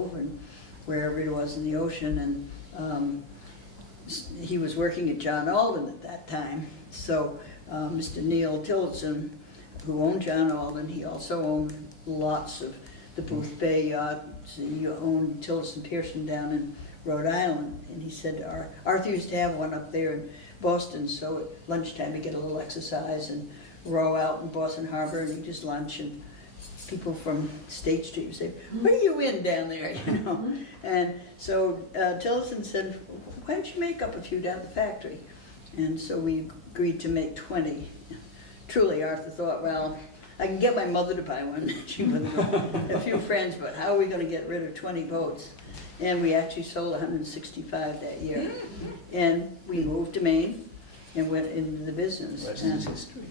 and wherever it was in the ocean, and he was working at John Alden at that time. So Mr. Neil Tillotson, who owned John Alden, he also owned lots of the Booth Bay yachts. He owned Tillotson Pearson down in Rhode Island, and he said Arthur used to have one up there in Boston, so at lunchtime he'd get a little exercise and row out in Boston Harbor, and he'd just lunch, and people from State Street would say, "What are you in down there?" You know. And so Tillotson said, "Why don't you make up a few down at the factory?" And so we agreed to make 20. Truly, Arthur thought, well, I can get my mother to buy one. She wouldn't go. A few friends, but how are we going to get rid of 20 boats? And we actually sold 165 that year. And we moved to Maine and went into the business. Rest is history.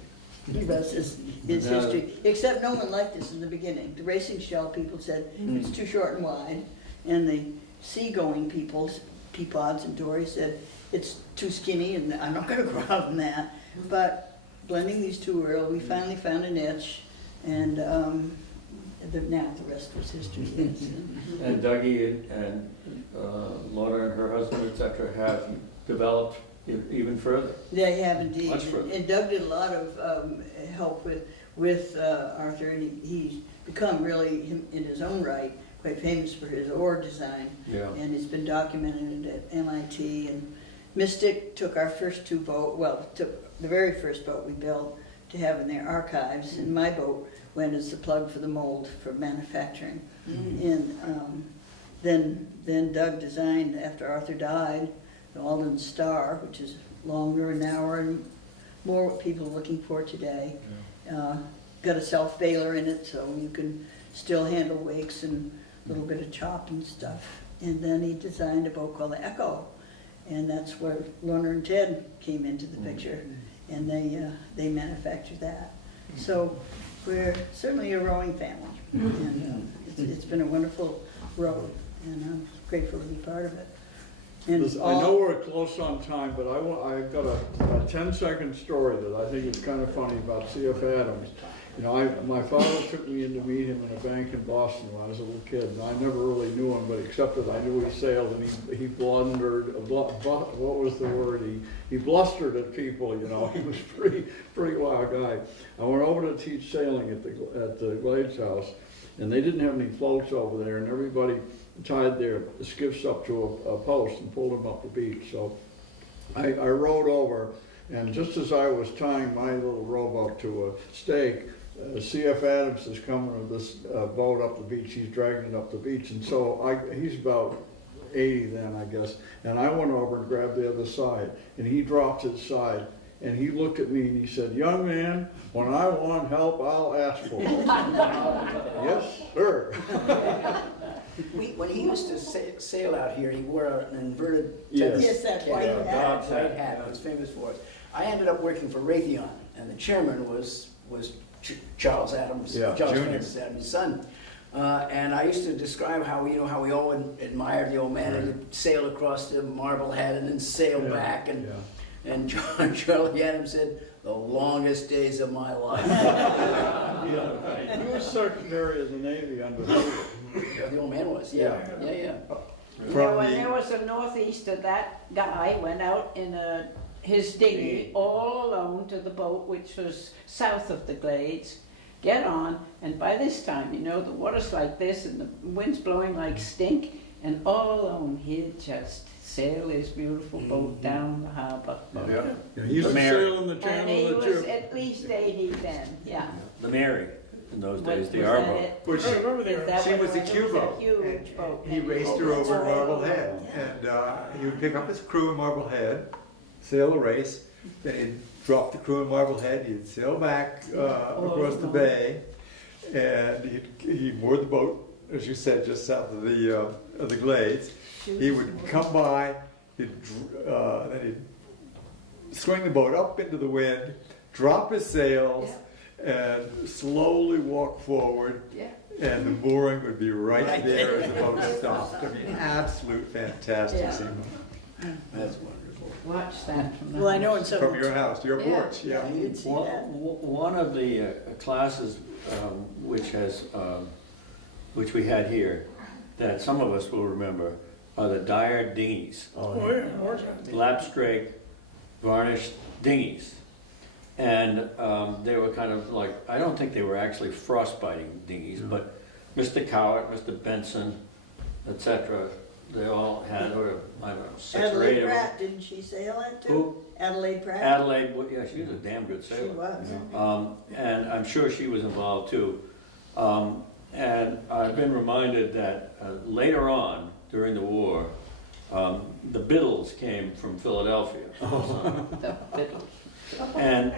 The rest is history. Except no one liked us in the beginning. The racing shell people said it's too short and wide. And the seagoing people, Peapods and Dory, said it's too skinny and I'm not going to go out in that. But blending these two early, we finally found a niche, and now the rest was history. Yes. And Dougie and Lorna and her husband, etc., have developed even further. They have indeed. Much further. And Doug did a lot of help with Arthur, and he's become really, in his own right, quite famous for his oar design. Yeah. And it's been documented at MIT. And Mystic took our first two boats, well, took the very first boat we built to have in their archives, and my boat went as the plug for the mold for manufacturing. And then Doug designed, after Arthur died, the Alden Star, which is longer and narrower and more what people are looking for today. Got a self-bailer in it, so you can still handle wakes and a little bit of chop and stuff. And then he designed a boat called the Echo, and that's where Lorna and Ted came into the picture, and they manufactured that. So we're certainly a rowing family, and it's been a wonderful road, and I'm grateful to be part of it. And Listen, I know we're close on time, but I've got a 10-second story that I think is kind of funny about C.F. Adams. You know, my father took me in to meet him in a bank in Boston when I was a little kid, and I never really knew him, but except that I knew he sailed, and he blundered, what was the word? He blustered at people, you know. He was pretty wild guy. I went over to teach sailing at the Glades house, and they didn't have any floats over there, and everybody tied their skiffs up to a post and pulled them up the beach. So I rowed over, and just as I was tying my little rowboat to a stake, C.F. Adams is coming with this boat up the beach. He's dragging it up the beach, and so he's about 80 then, I guess, and I went over and grabbed the other side, and he dropped his side, and he looked at me and he said, "Young man, when I want help, I'll ask for it." Yes, sir. When he used to sail out here, he wore an inverted Yes, that white hat. white hat. He was famous for it. I ended up working for Raytheon, and the chairman was Charles Adams, Yeah, Charles Jr. Francis Adams' son. And I used to describe how we all admired the old man and he'd sail across the Marblehead and then sail back. And Charlie Adams said, "The longest days of my life." He was Secretary of the Navy under Hoover. The old man was, yeah. When there was a northeaster, that guy went out in his dinghy all alone to the boat, which was south of the Glades, get on, and by this time, you know, the water's like this and the wind's blowing like stink, and all alone he'd just sail his beautiful boat down the harbor. He used to sail in the And channel he of the was Chip. at least 80 then, yeah. The Mary, in those days, the Was our that boat. it? Which That she was a it Q boat. a huge boat. He raced her over at Marblehead, and he would pick up his crew in Marblehead, sail the race, then he'd drop the crew in Marblehead, he'd sail back across the bay, and he moored the boat, as you said, just south of the Glades. He would come by, then he'd swing the boat up into the wind, drop his sails, and slowly walk forward. And the mooring would be right there as the boat stopped. I mean, absolute fantastic scene. That's wonderful. Watch that from the Well, I know in house. some. From your house, your Yeah. porch, yeah. You did see that. One of the classes which we had here, that some of us will remember are the Dyer dinghies. Oh, yeah, of course. Lapstrake varnished dinghies. And they were kind of like, I don't think they were actually frostbiting dinghies, but Mr. Cowart, Mr. Benson, etc., they all had, or I don't know, 6 or 8 Adelaide of them. Pratt, didn't she sail it too? Who? Adelaide Pratt? Adelaide, well, yeah, she was a damn good She sailor. was. And I'm sure she was involved too. And I've been reminded that later on, during the war, the Biddles came from Philadelphia. The fiddle. And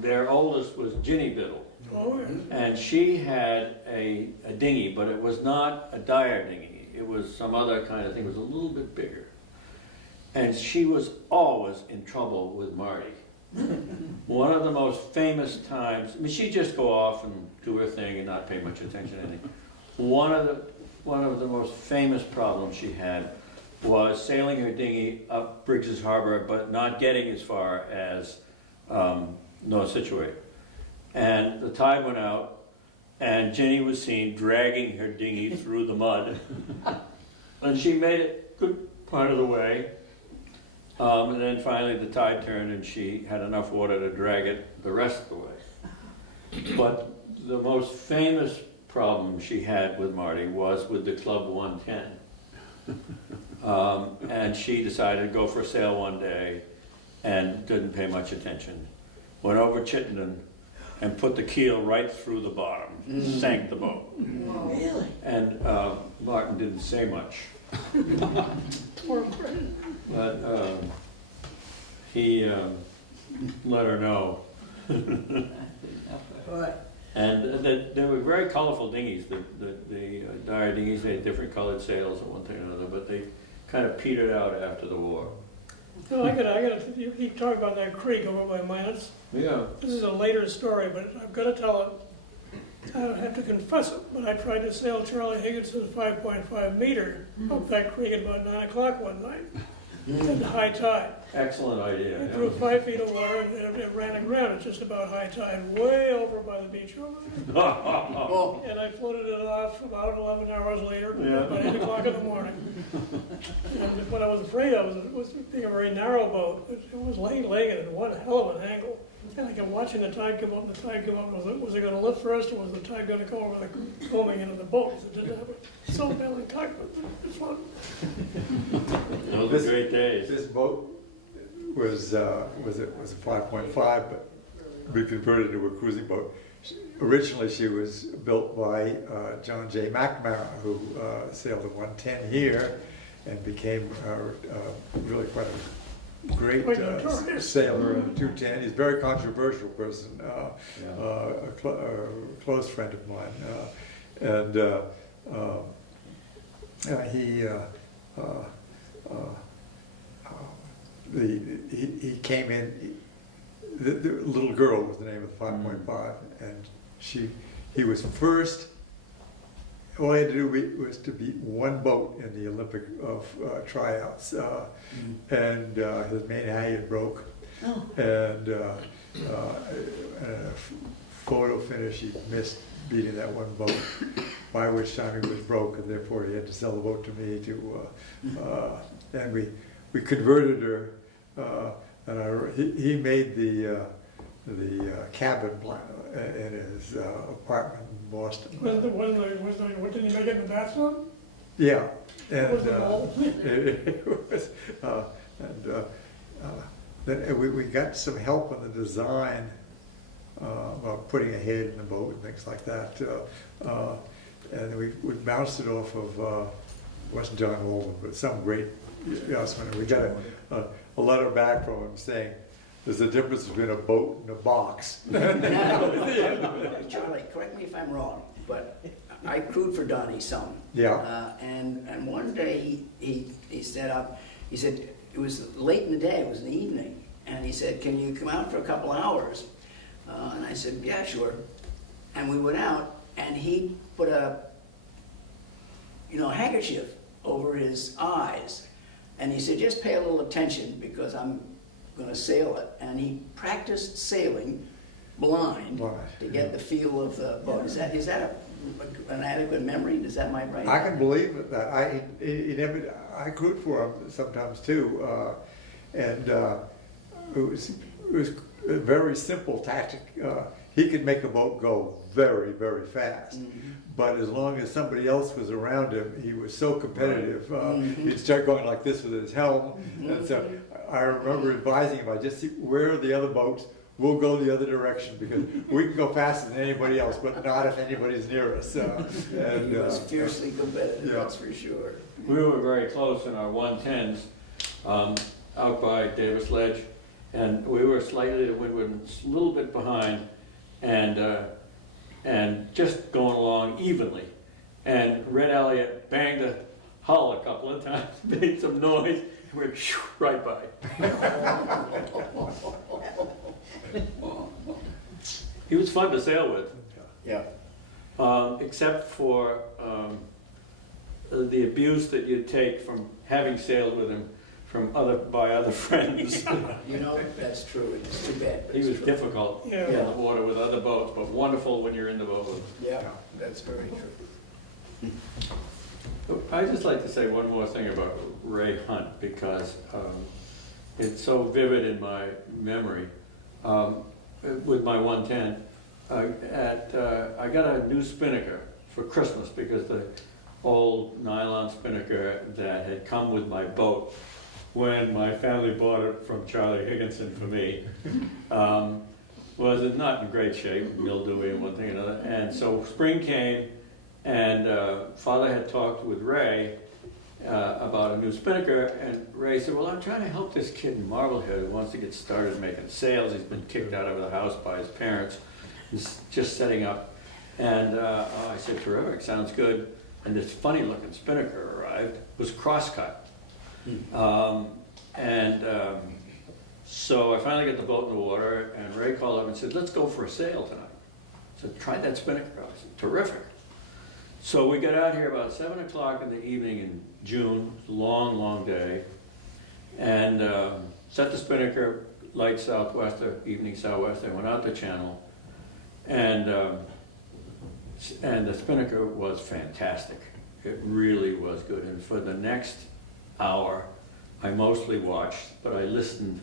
their oldest was Ginny Biddle. Oh, yeah. And she had a dinghy, but it was not a Dyer dinghy. It was some other kind of thing. It was a little bit bigger. And she was always in trouble with Marty. One of the most famous times, I mean, she'd just go off and do her thing and not pay much attention to anything. One of the most famous problems she had was sailing her dinghy up Briggs's Harbor, but not getting as far as North Scituate. And the tide went out, and Ginny was seen dragging her dinghy through the mud. And she made it a good part of the way. And then finally the tide turned and she had enough water to drag it the rest of the way. But the most famous problem she had with Marty was with the Club 110. And she decided to go for a sail one day and didn't pay much attention. Went over Chittenden and put the keel right through the bottom, sank the boat. Really? And Martin didn't say much. But he let her know. What? And they were very colorful dinghies. The Dyer dinghies, they had different colored sails and one thing or another, but they kind of petered out after the war. No, you keep talking about that creek over by Minus. Yeah. This is a later story, but I've got to tell it. I don't have to confess it, but I tried to sail Charlie Higginson's 5.5 meter up that creek at about 9 o'clock one night at high tide. Excellent idea. It Yeah. drew 5 feet of water and it ran aground at just about high tide, way over by the beach over there. Oh, And I floated it off about 11 hours later, Yeah. about 8 o'clock in the morning. And what I was afraid of was being a very narrow boat. It was laying at one hell of an angle. And I kept watching the tide come up and the tide come up. Was it going to lift first or was the tide going to go over the combing into the boat? It didn't have a self-bailing tide, but it floated. Those were great days. This boat was a 5.5, but we converted to a cruising boat. Originally, she was built by John J. McNamara, who sailed the 110 here and became really quite a great sailor in the 210. He's a very controversial person, a close friend of mine, he came in. The little girl was the name of the 5.5, and he was first. All he had to do was to beat one boat in the Olympic tryouts, and his main halyard broke, and a photo finish he missed beating that one boat, by which time he was broke, and therefore he had to sell the boat to me and we converted her, and he made the cabin plan in his apartment in Boston. What did he make it in the bathtub? Yeah, and Was it all? it was, then we got some help on the design, about putting a head in the boat and things like that, and we bounced it off of it wasn't John Holden, but some great yachtsman. We got a letter back from him saying, "There's a difference between a boat and a box." Charlie, correct me if I'm wrong, but I crewed for Donnie some. Yeah. And one day he set up, he said, it was late in the day, it was in the evening, and he said, "Can you come out for a couple hours?" And I said, "Yeah, sure." And we went out, and he put a handkerchief over his eyes, and he said, "Just pay a little attention because I'm going to sail it." And he practiced sailing blind to get the feel of the boat. Is that a an adequate memory? Is that my right? I can believe that. He never, I crewed for him sometimes too, and it was a very simple tactic. He could make a boat go very, very fast. But as long as somebody else was around him, he was so competitive. He'd start going like this with his helm. And so I remember advising him, I just see where are the other boats? We'll go the other direction because we can go faster than anybody else, but not if anybody's near us. He was fiercely competitive, that's for sure. We were very close in our 110s out by Davis Ledge, and we were slightly to windward, a little bit behind, and just going along evenly. And Red Elliott banged the hull a couple of times, made some noise, and we went right by. He was fun to sail with. Yeah. Except for the abuse that you'd take from having sailed with him by other friends. You know, that's true. It's too bad. But He it's was true. difficult Yeah. in the water with other boats, but wonderful when you're in the boat with him. Yeah, that's very true. I'd just like to say one more thing about Ray Hunt, because it's so vivid in my memory. With my 110, I got a new spinnaker for Christmas because the old nylon spinnaker that had come with my boat when my family bought it from Charlie Higginson for me was not in great shape, mildewy and one thing and another. And so spring came, and Father had talked with Ray about a new spinnaker, and Ray said, well, I'm trying to help this kid in Marblehead who wants to get started making sails. He's been kicked out of the house by his parents. He's just setting up. And I said, terrific, sounds good. And this funny looking spinnaker arrived, it was crosscut. So I finally got the boat in the water, and Ray called up and said, let's go for a sail tonight. I said, try that spinnaker. I said, terrific. So we got out here about 7 o'clock in the evening in June, long, long day, and set the spinnaker, light southwester, evening southwester, went out the channel, and the spinnaker was fantastic. It really was good, and for the next hour, I mostly watched, but I listened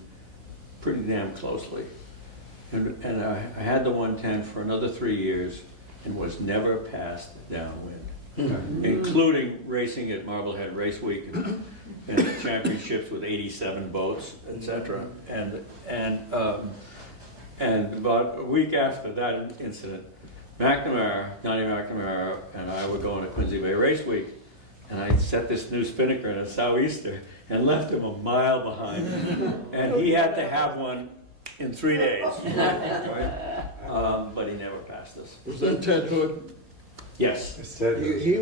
pretty damn closely. And I had the 110 for another 3 years, and was never passed downwind, including racing at Marblehead Race Week and the championships with 87 boats, etc. And about a week after that incident, Johnny McNamara, and I were going to Quincy Bay Race Week, and I set this new spinnaker in a sou'easter and left him a mile behind, and he had to have one in 3 days. Right? But he never passed us. Was that Ted Hood? Yes. He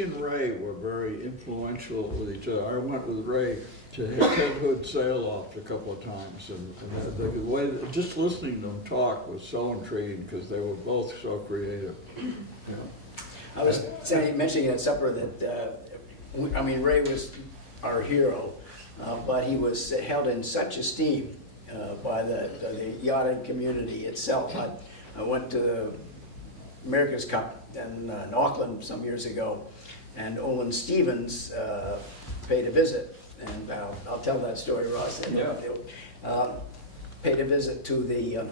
and Ray were very influential with each other. I went with Ray to Ted Hood sail off a couple of times, and the way just listening to them talk was so intriguing because they were both so creative. Yeah. I was mentioning at supper that, Ray was our hero, but he was held in such esteem by the yachting community itself. I went to the America's Cup in Auckland some years ago, and Olin Stevens paid a visit, and I'll tell that story, Ross. Paid a visit to the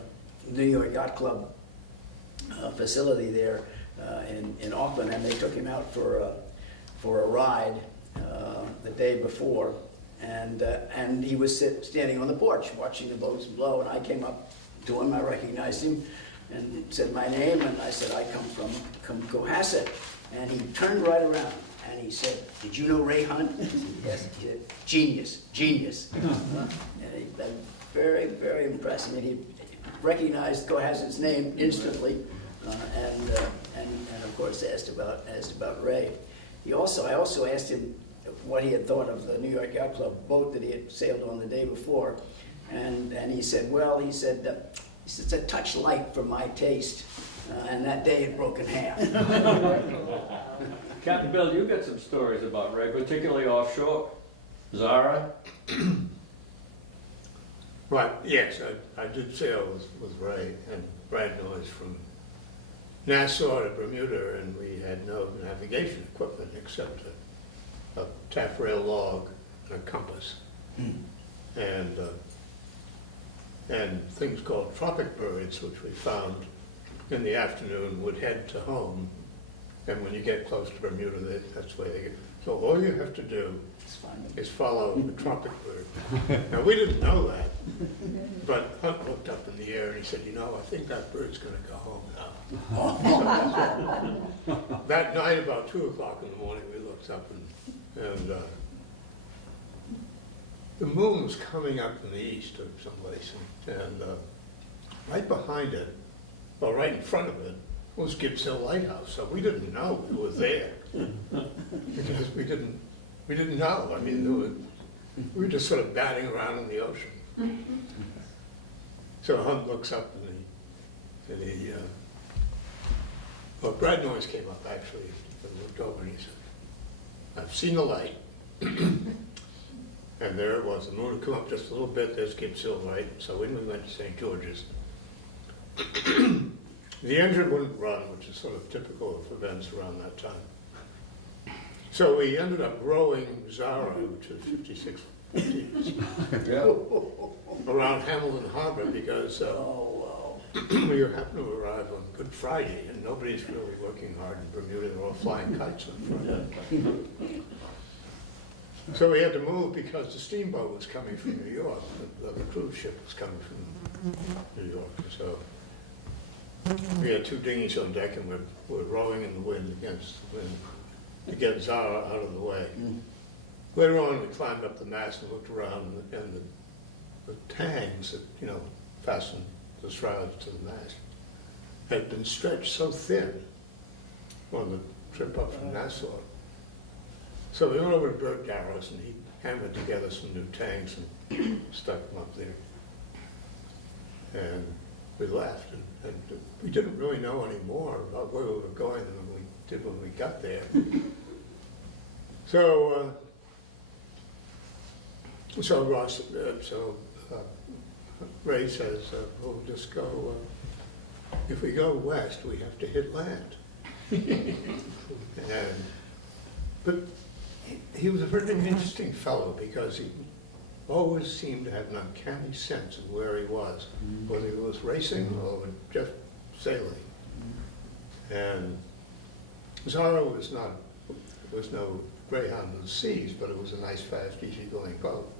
New York Yacht Club facility there in Auckland, and they took him out for a ride the day before, and he was standing on the porch watching the boats blow, and I came up to him, I recognized him, and said my name, and I said, I come from Cohasset. And he turned right around, and he said, did you know Ray Hunt? Yes, he said, genius. And that very, very impressed me. He recognized Cohasset's name instantly, and of course asked about Ray. I also asked him what he had thought of the New York Yacht Club boat that he had sailed on the day before, and he said, well, it's a touch light for my taste, and that day it broke in half. Captain Bill, you got some stories about Ray, particularly offshore. Zara? Right, yes, I did sail with Ray and Brad Noyes from Nassau to Bermuda, and we had no navigation equipment except a taffrail log and a compass. And things called tropic birds, which we found in the afternoon, would head to home. And when you get close to Bermuda, that's where they get. So all you have to do is follow the tropic bird. Now, we didn't know that, but Hunt looked up in the air and he said, I think that bird's gonna go home now. That night, about 2 o'clock in the morning, we looked up and the moon was coming up in the east or someplace, and right behind it, well, right in front of it, was Gibbs Hill Lighthouse. So we didn't know it was there because we didn't know. I mean, we were just sort of batting around in the ocean. So Hunt looks up and well, Brad Noyes came up actually and looked over and he said, "I've seen the light." And there it was. The moon had come up just a little bit. There's Gibbs Hill, right? So when we went to St. George's, the engine wouldn't run, which is sort of typical of events around that time. So we ended up rowing Zara to 56 around Hamilton Harbor because we happened to arrive on Good Friday, and nobody's really working hard in Bermuda. They're all flying kites on Friday. So we had to move because the steamboat was coming from New York. The cruise ship was coming from New York. So we had 2 dinghies on deck, and we're rowing in the wind against the wind to get Zara out of the way. Later on, we climbed up the mast and looked around, and the tangs that fastened the shrouds to the mast had been stretched so thin on the trip up from Nassau. So we went over to Bert Garros, and he hammered together some new tanks and stuck them up there. And we left, and we didn't really know any more about where we were going than we did when we got there. So Ray says, we'll just go, if we go west, we have to hit land. But he was a very interesting fellow because he always seemed to have an uncanny sense of where he was, whether he was racing or just sailing. And Zara was no Greyhound of the seas, but it was a nice, fast, easy-going boat.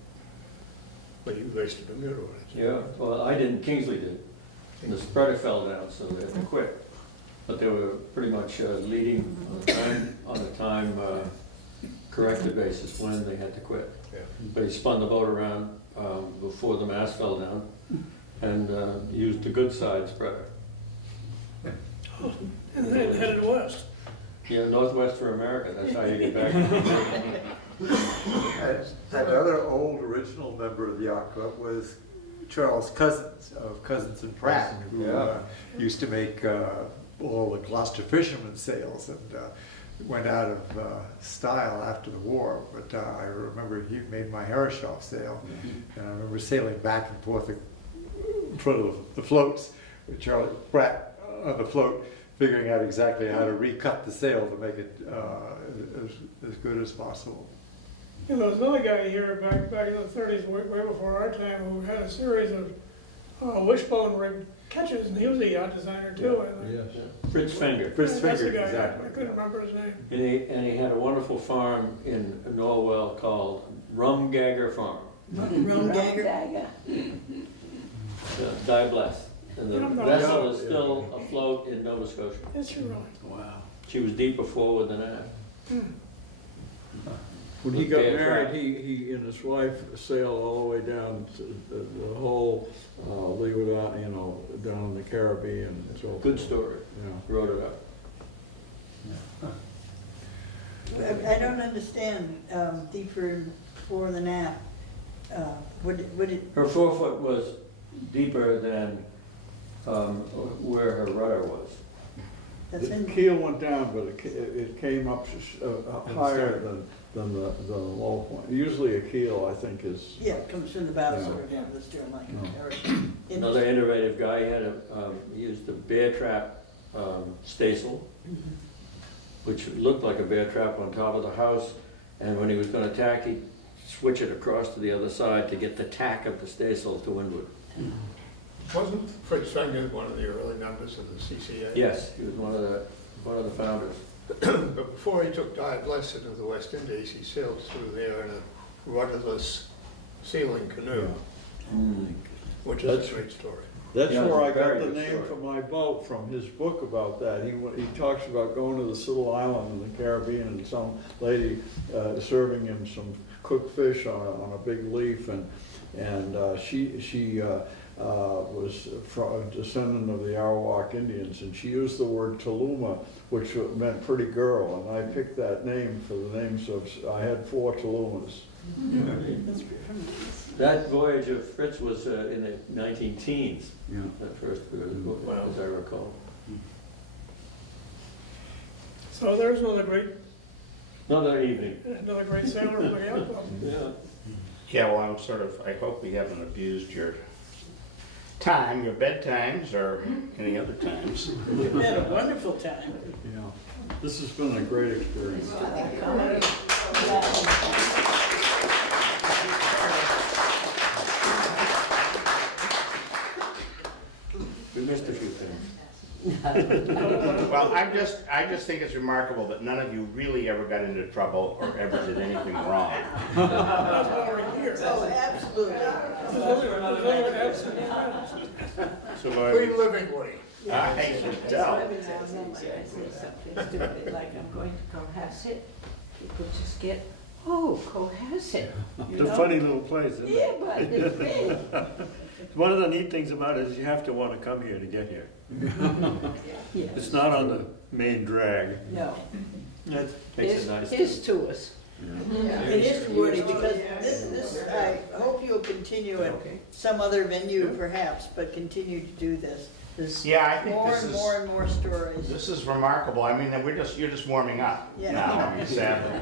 But you raced to Bermuda, right? Yeah, well, I didn't, Kingsley did. And the spreader fell down, so they had to quit. But they were pretty much leading on a time corrected basis when they had to quit. Yeah. But he spun the boat around before the mast fell down and used the good side spreader. And then headed west. Yeah, northwest for America, that's how you get back. That other old original member of the yacht club was Charles Cousins of Cousins and Pratt, who used to make all the Gloucester fishermen sails and went out of style after the war. But I remember he made my Herreshoff sail, and I remember sailing back and forth in front of the floats with Charlie Pratt on the float, figuring out exactly how to recut the sail to make it as good as possible. You know, there's another guy here back in the 30s, way before our time, who had a series of wishbone rig catches, and he was a yacht designer too. Yes. Fritz Fenger. Fritz That's the Fenger, guy. exactly. I couldn't remember his name. And he had a wonderful farm in Norwell called Rumgagger Farm. Rum Gagger. Die blessed. And the I'm not vessel sure. is still afloat in Nova Scotia. Is she really? Wow. She was deeper forward than aft. When he With got bad married, track. he and his wife sailed all the way down to the whole leeward, down in the Caribbean and so forth. Good story. Yeah. Wrote it up. I don't understand, deeper fore than aft. Would it, Her forefoot was deeper than where her rudder was. that's The in, keel went down, but it came up higher than the low point. Usually a keel, I think, is. yeah, it comes from the bow, Yeah. sort of have the stern like No. a carrot. Another innovative guy, he used a bear trap staysail, which looked like a bear trap on top of the house, and when he was gonna tack, he'd switch it across to the other side to get the tack of the staysail to windward. Wasn't Fritz Wenger one of the early members of the CCA? Yes, he was one of the founders. But before he took dive lesson of the West Indies, he sailed through there in a rudderless sailing canoe, which is a great story. That's Yeah, where I it's a very got the good name story. for my boat, from his book about that. He talks about going to this little island in the Caribbean and some lady serving him some cooked fish on a big leaf, and she was a descendant of the Arawak Indians, and she used the word Taluma, which meant pretty girl, and I picked that name for the names of, I had 4 Talumas. That voyage of Fritz was in the 19-teens, Yeah. that first book, Wow. as I recall. So there's Another evening. another great sailor from the Yacht Club. Yeah. Yeah, well, I hope we haven't abused your time, your bedtimes, or any other times. We've had a wonderful time. Yeah, this has been a great experience. We missed a few things. Well, I just think it's remarkable that none of you really ever got into trouble or ever did anything wrong. That's why we're here. Oh, absolutely. There's only absolute friends. Clean living, Woody. I can tell. Every now and then when I say something stupid, like I'm going to Cohasset, people just get, oh, Cohasset. It's a funny little place, isn't it? Yeah, but it's big. One of the neat things about it is you have to want to come here to get here. Yeah. It's not on the main drag. No. That makes it nice. His tours. It is Woody, because this, I hope you'll continue at some other venue perhaps, but continue to do this. There's Yeah, I think more this and is- more and more stories. This is remarkable. I mean, you're just warming up Yeah. now. I mean, sadly,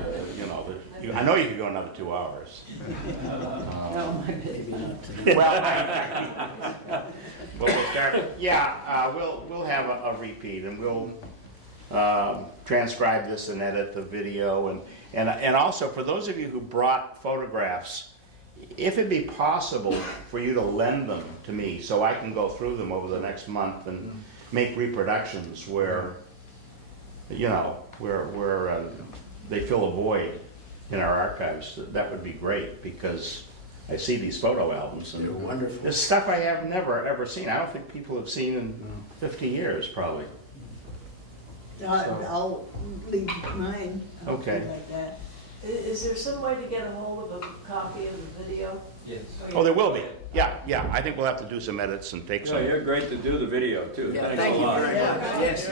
I know you could go another 2 hours. Oh, my baby. Well, we'll start. Yeah, we'll have a repeat, and we'll transcribe this and edit the video, and also for those of you who brought photographs, if it'd be possible for you to lend them to me so I can go through them over the next month and make reproductions where they fill a void in our archives, that would be great, because I see these photo albums and They're wonderful. there's stuff I have never ever seen. I don't think people have seen in 50 years probably. I'll leave mine. I'll do Okay. like that. Is there some way to get a hold of a copy of the video? Yes. Oh, there will be. Yeah. I think we'll have to do some edits and take So some. you're great to do the video too. Yeah, Thanks thank a you lot. very much. Yes.